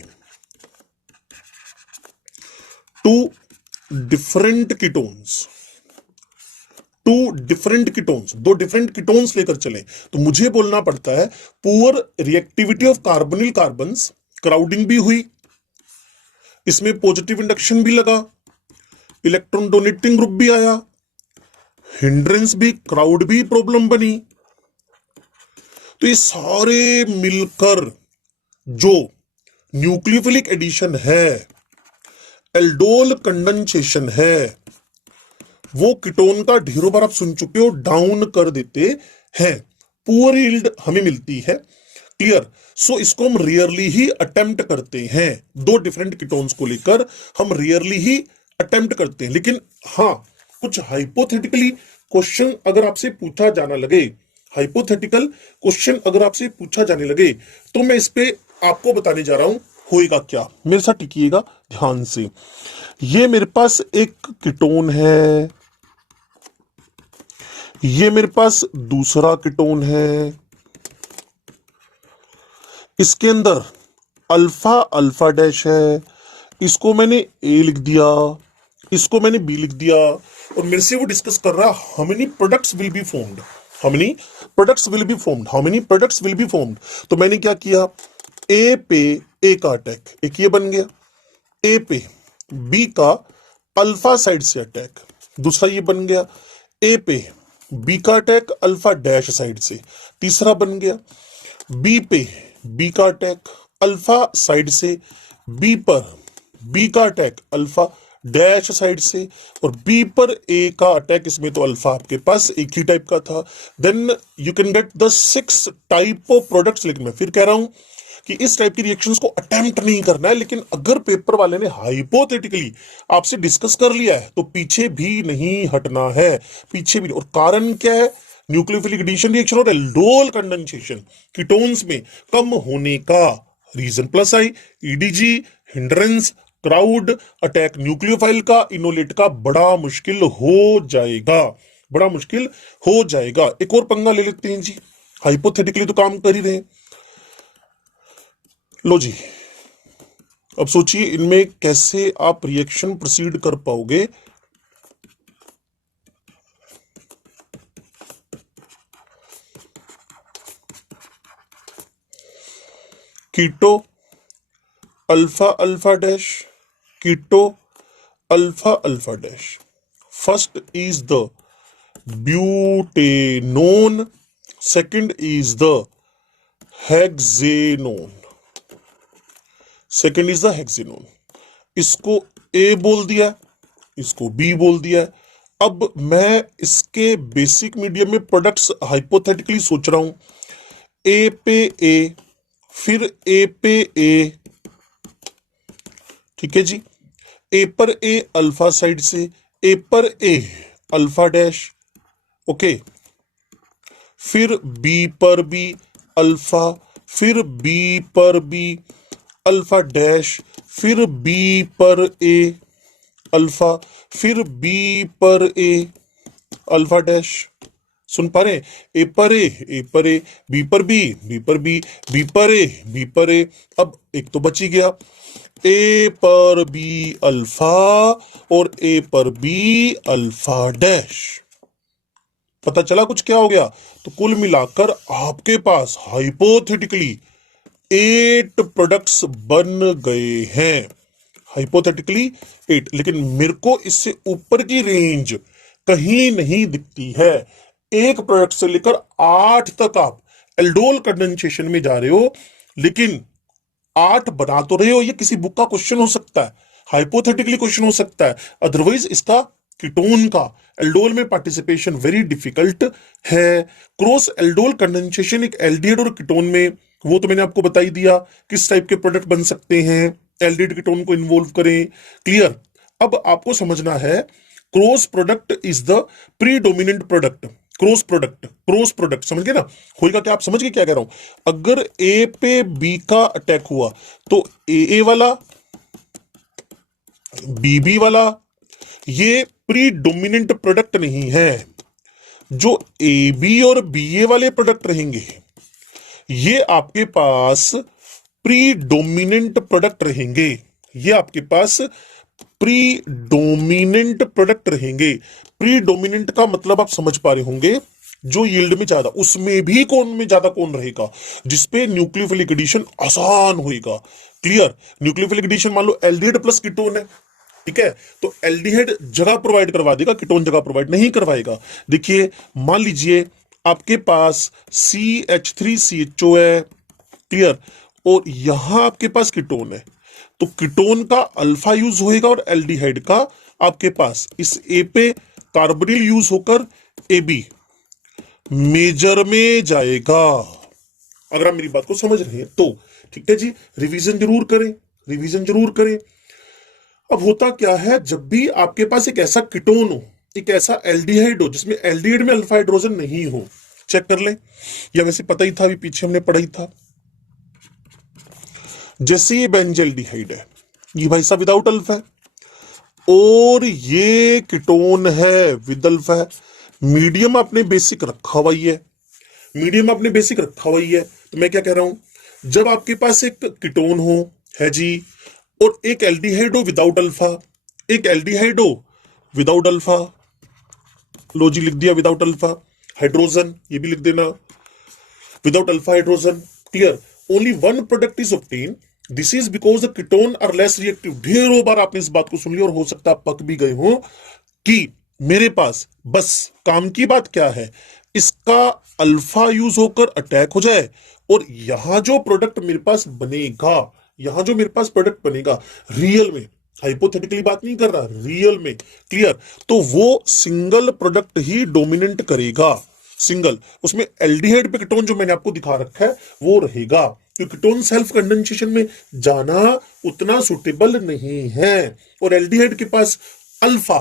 two different ketones, two different ketones, दो डिफरेंट कीटोन्स लेकर चले, तो मुझे बोलना पड़ता है poor reactivity of carbonyl carbons, crowding भी हुई, इसमें पॉजिटिव इंडक्शन भी लगा, इलेक्ट्रॉन डोनेटिंग ग्रुप भी आया, हिंड्रेंस भी, क्राउड भी प्रॉब्लम बनी। तो ये सारे मिलकर जो न्यूक्लियोफिलिक एडिशन है, एल्डोल कंडेंसेशन है, वो कीटोन का ढेरों बार आप सुन चुके हो, डाउन कर देते हैं, पुअर यील्ड हमें मिलती है। क्लियर? सो इसको हम रियरली ही अटेम्प्ट करते हैं, दो डिफरेंट कीटोन्स को लेकर हम रियरली ही अटेम्प्ट करते हैं। लेकिन हाँ, कुछ हाइपोथेटिकली क्वेश्चन अगर आपसे पूछा जाना लगे, हाइपोथेटिकल क्वेश्चन अगर आपसे पूछा जाने लगे, तो मैं इस पे आपको बताने जा रहा हूं होएगा क्या। मेरे साथ टिकिएगा ध्यान से। ये मेरे पास एक कीटोन है, ये मेरे पास दूसरा कीटोन है, इसके अंदर अल्फा अल्फा डैश है, इसको मैंने ए लिख दिया, इसको मैंने बी लिख दिया, और मेरे से वो डिस्कस कर रहा how many products will be formed, how many products will be formed, how many products will be formed. तो मैंने क्या किया, ए पे ए का अटैक, एक ये बन गया, ए पे बी का अल्फा साइड से अटैक, दूसरा ये बन गया, ए पे बी का अटैक अल्फा डैश साइड से, तीसरा बन गया, बी पे बी का अटैक अल्फा साइड से, बी पर बी का अटैक अल्फा डैश साइड से, और बी पर ए का अटैक, इसमें तो अल्फा आपके पास एक ही टाइप का था। Then you can get the 6 type of products. लेकिन मैं फिर कह रहा हूं कि इस टाइप की रिएक्शंस को अटेम्प्ट नहीं करना है, लेकिन अगर पेपर वाले ने हाइपोथेटिकली आपसे डिस्कस कर लिया है तो पीछे भी नहीं हटना है, पीछे भी। और कारण क्या है, न्यूक्लियोफिलिक एडिशन रिएक्शन और एल्डोल कंडेंसेशन कीटोन्स में कम होने का reason, plus I EDG, hindrance, crowd, attack nucleophile का, इनोलेट का बड़ा मुश्किल हो जाएगा, बड़ा मुश्किल हो जाएगा। एक और पंगा ले लेते हैं जी, हाइपोथेटिकली तो काम कर ही रहे हैं। लो जी, अब सोचिए इनमें कैसे आप रिएक्शन प्रोसीड कर पाओगे। Keto alpha alpha dash, keto alpha alpha dash, first is the butanone, second is the hexanone, second is the hexanone. इसको ए बोल दिया, इसको बी बोल दिया। अब मैं इसके बेसिक मीडियम में प्रोडक्ट्स हाइपोथेटिकली सोच रहा हूं, ए पे ए, फिर ए पे ए, ठीक है जी, ए पर ए अल्फा साइड से, ए पर ए अल्फा डैश, ओके, फिर बी पर बी अल्फा, फिर बी पर बी अल्फा डैश, फिर बी पर ए अल्फा, फिर बी पर ए अल्फा डैश। सुन पा रहे? ए पर ए पर ए, बी पर बी, बी पर बी, बी पर ए, बी पर ए। अब एक तो बच ही गया, ए पर बी अल्फा और ए पर बी अल्फा डैश। पता चला कुछ क्या हो गया? तो कुल मिलाकर आपके पास हाइपोथेटिकली 8 प्रोडक्ट्स बन गए हैं, हाइपोथेटिकली 8। लेकिन मेरे को इससे ऊपर की रेंज कहीं नहीं दिखती है। एक प्रोडक्ट से लेकर 8 तक आप एल्डोल कंडेंसेशन में जा रहे हो, लेकिन 8 बना तो रहे हो। ये किसी बुक का क्वेश्चन हो सकता है, हाइपोथेटिकली क्वेश्चन हो सकता है, अदरवाइज इसका कीटोन का एल्डोल में पार्टिसिपेशन वेरी डिफिकल्ट है। क्रॉस एल्डोल कंडेंसेशन एक एल्डिहाइड और कीटोन में, वो तो मैंने आपको बता ही दिया किस टाइप के प्रोडक्ट बन सकते हैं, एल्डिहाइड कीटोन को इन्वॉल्व करें। क्लियर। अब आपको समझना है cross product is the predominant product. Cross product समझ गए ना, होएगा क्या, आप समझ गए क्या कह रहा हूं। अगर ए पे बी का अटैक हुआ तो ए वाला बी वाला ये प्रीडोमिनेंट प्रोडक्ट नहीं है। जो ए बी और बी ए वाले प्रोडक्ट रहेंगे ये आपके पास प्रीडोमिनेंट प्रोडक्ट रहेंगे। ये आपके पास प्रीडोमिनेंट प्रोडक्ट रहेंगे। प्रीडोमिनेंट का मतलब आप समझ पा रहे होंगे, जो यील्ड में ज्यादा, उसमें भी कौन में ज्यादा कौन रहेगा, जिसपे न्यूक्लियोफिलिक एडिशन आसान होएगा। क्लियर। न्यूक्लियोफिलिक एडिशन मान लो एल्डिहाइड प्लस कीटोन है, ठीक है, तो एल्डिहाइड जगह प्रोवाइड करवा देगा, कीटोन जगह प्रोवाइड नहीं करवाएगा। देखिए मान लीजिए आपके पास CH3CHO है, क्लियर, और यहां आपके पास कीटोन है, तो कीटोन का अल्फा यूज होएगा और एल्डिहाइड का आपके पास इस ए पे कार्बोनिल यूज होकर ए बी मेजर में जाएगा। अगर आप मेरी बात को समझ रहे हैं तो ठीक है जी, रिवीजन जरूर करें, रिवीजन जरूर करें। अब होता क्या है, जब भी आपके पास एक ऐसा कीटोन हो, एक ऐसा एल्डिहाइड हो जिसमें एल्डिहाइड में अल्फा हाइड्रोजन नहीं हो, चेक कर ले, या वैसे पता ही था, अभी पीछे हमने पढ़ा ही था। जैसे ये बेंजल्डिहाइड है, ये भाई साहब विदाउट अल्फा है, और ये कीटोन है विद अल्फा है। मीडियम आपने बेसिक रखा हुआ ही है, मीडियम आपने बेसिक रखा हुआ ही है। तो मैं क्या कह रहा हूं, जब आपके पास एक कीटोन हो है जी, और एक एल्डिहाइड हो विदाउट अल्फा, एक एल्डिहाइड हो विदाउट अल्फा, लो जी लिख दिया विदाउट अल्फा हाइड्रोजन, ये भी लिख देना without alpha hydrogen. Clear. Only one product is obtain, this is because the ketone are less reactive. ढेरों बार आपने इस बात को सुन लिया और हो सकता है आप पक भी गए हो कि मेरे पास बस काम की बात क्या है, इसका अल्फा यूज होकर अटैक हो जाए, और यहां जो प्रोडक्ट मेरे पास बनेगा, यहां जो मेरे पास प्रोडक्ट बनेगा रियल में, हाइपोथेटिकली बात नहीं कर रहा, रियल में, क्लियर, तो वो सिंगल प्रोडक्ट ही डोमिनेंट करेगा। सिंगल, उसमें एल्डिहाइड पे कीटोन जो मैंने आपको दिखा रखा है वो रहेगा, क्योंकि कीटोन सेल्फ कंडेंसेशन में जाना उतना सुटेबल नहीं है, और एल्डिहाइड के पास अल्फा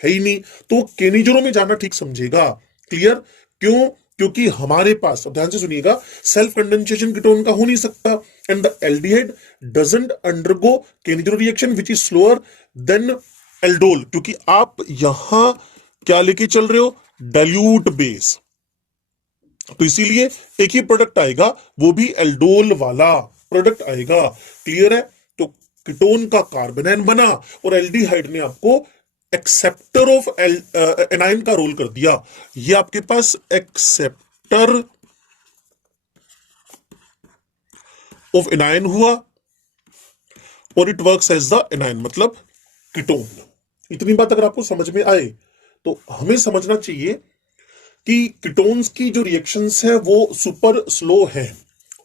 है ही नहीं, तो वो केनिजरो में जाना ठीक समझेगा। क्लियर। क्यों, क्योंकि हमारे पास, ध्यान से सुनिएगा, सेल्फ कंडेंसेशन कीटोन का हो नहीं सकता, and the aldehyde doesn't undergo Cannizzaro reaction which is slower than aldol, क्योंकि आप यहां क्या लेके चल रहे हो, डाइल्यूट बेस, तो इसीलिए एक ही प्रोडक्ट आएगा, वो भी एल्डोल वाला प्रोडक्ट आएगा। क्लियर है। तो कीटोन का कार्बोनाइन बना और एल्डिहाइड ने आपको एक्सेप्टर ऑफ एनाइन का रोल कर दिया। ये आपके पास एक्सेप्टर ऑफ एनाइन हुआ, और it works as the anion, मतलब कीटोन। इतनी बात अगर आपको समझ में आए तो हमें समझना चाहिए कि कीटोन्स की जो रिएक्शंस है वो सुपर स्लो है।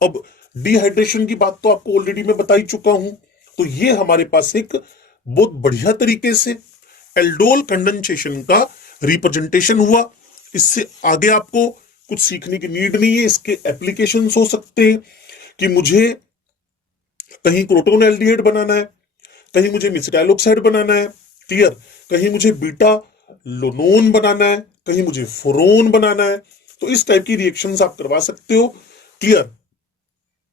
अब डिहाइड्रेशन की बात तो आपको ऑलरेडी मैं बता ही चुका हूं, तो ये हमारे पास एक बहुत बढ़िया तरीके से एल्डोल कंडेंसेशन का रिप्रेजेंटेशन हुआ। इससे आगे आपको कुछ सीखने की नीड नहीं है। इसके एप्लीकेशंस हो सकते हैं कि मुझे कहीं क्रोटोन एल्डिहाइड बनाना है, कहीं मुझे मिथाइल ऑक्साइड बनाना है, क्लियर, कहीं मुझे बीटा लोनोन बनाना है, कहीं मुझे फोरोन बनाना है, तो इस टाइप की रिएक्शंस आप करवा सकते हो। क्लियर।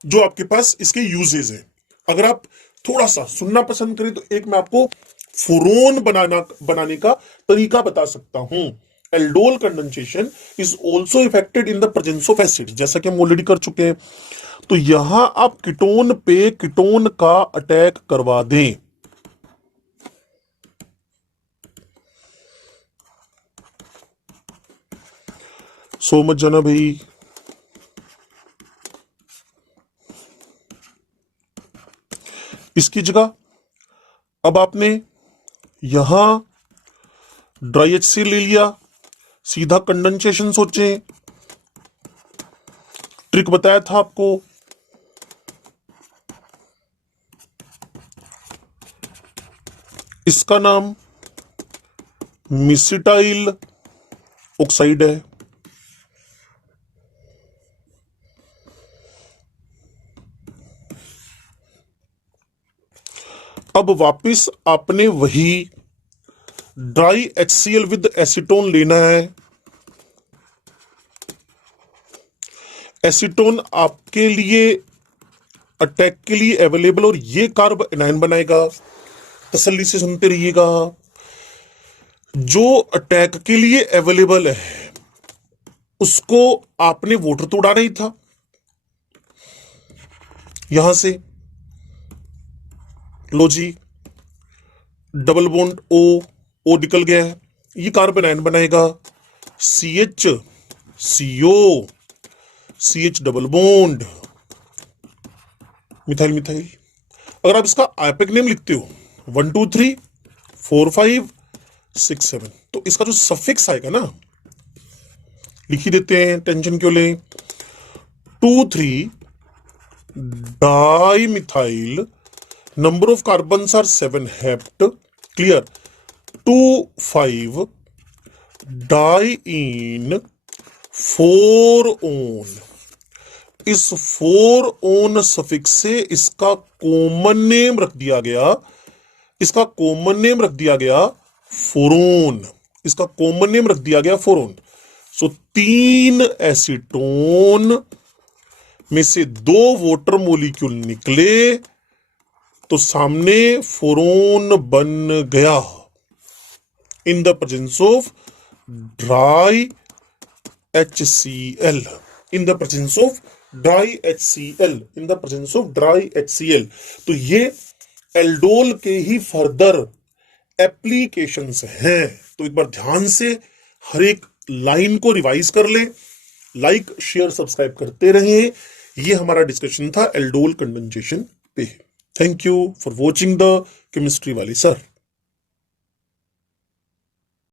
जो आपके पास इसके यूजेस है, अगर आप थोड़ा सा सुनना पसंद करें तो एक मैं आपको फोरोन बनाने का तरीका बता सकता हूं। Aldol condensation is also affected in the presence of acid, जैसा कि हम ऑलरेडी कर चुके हैं। तो यहां आप कीटोन पे कीटोन का अटैक करवा दें, सो मत जाना भाई। इसकी जगह अब आपने यहां ड्राई HCl ले लिया, सीधा कंडेंसेशन सोचें, ट्रिक बताया था आपको। इसका नाम मिसिटाइल ऑक्साइड है। अब वापिस आपने वही ड्राई HCl विद एसीटोन लेना है। एसीटोन आपके लिए अटैक के लिए अवेलेबल, और ये कार्ब एनायन बनाएगा। तसल्ली से सुनते रहिएगा, जो अटैक के लिए अवेलेबल है उसको आपने वोटर तो उड़ाना ही था। यहां से लो जी, डबल बॉन्ड ओ निकल गया है, ये कार्बन आयन बनाएगा। CH CO CH double bond methyl methyl. अगर आप इसका आइपेक नेम लिखते हो 1 2 3 4 5 6 7, तो इसका जो सफिक्स आएगा ना, लिख ही देते हैं, टेंशन क्यों लें। 2 3 di methyl, number of carbons are 7 hept, clear। 2 5 diene 4 on। इस 4 on सफिक्स से इसका कॉमन नेम रख दिया गया, इसका कॉमन नेम रख दिया गया फोरोन, इसका कॉमन नेम रख दिया गया फोरोन। सो 3 एसीटोन में से 2 वॉटर मोलिक्यूल निकले, तो सामने फोरोन बन गया in the presence of dry HCl, in the presence of dry HCl, in the presence of dry HCl। तो ये एल्डोल के ही फर्दर एप्लीकेशंस हैं। तो एक बार ध्यान से हर एक लाइन को रिवाइज कर ले, लाइक शेयर सब्सक्राइब करते रहिए। ये हमारा डिस्कशन था एल्डोल कंडेंसेशन पे। Thank you for watching the chemistry वाली सर।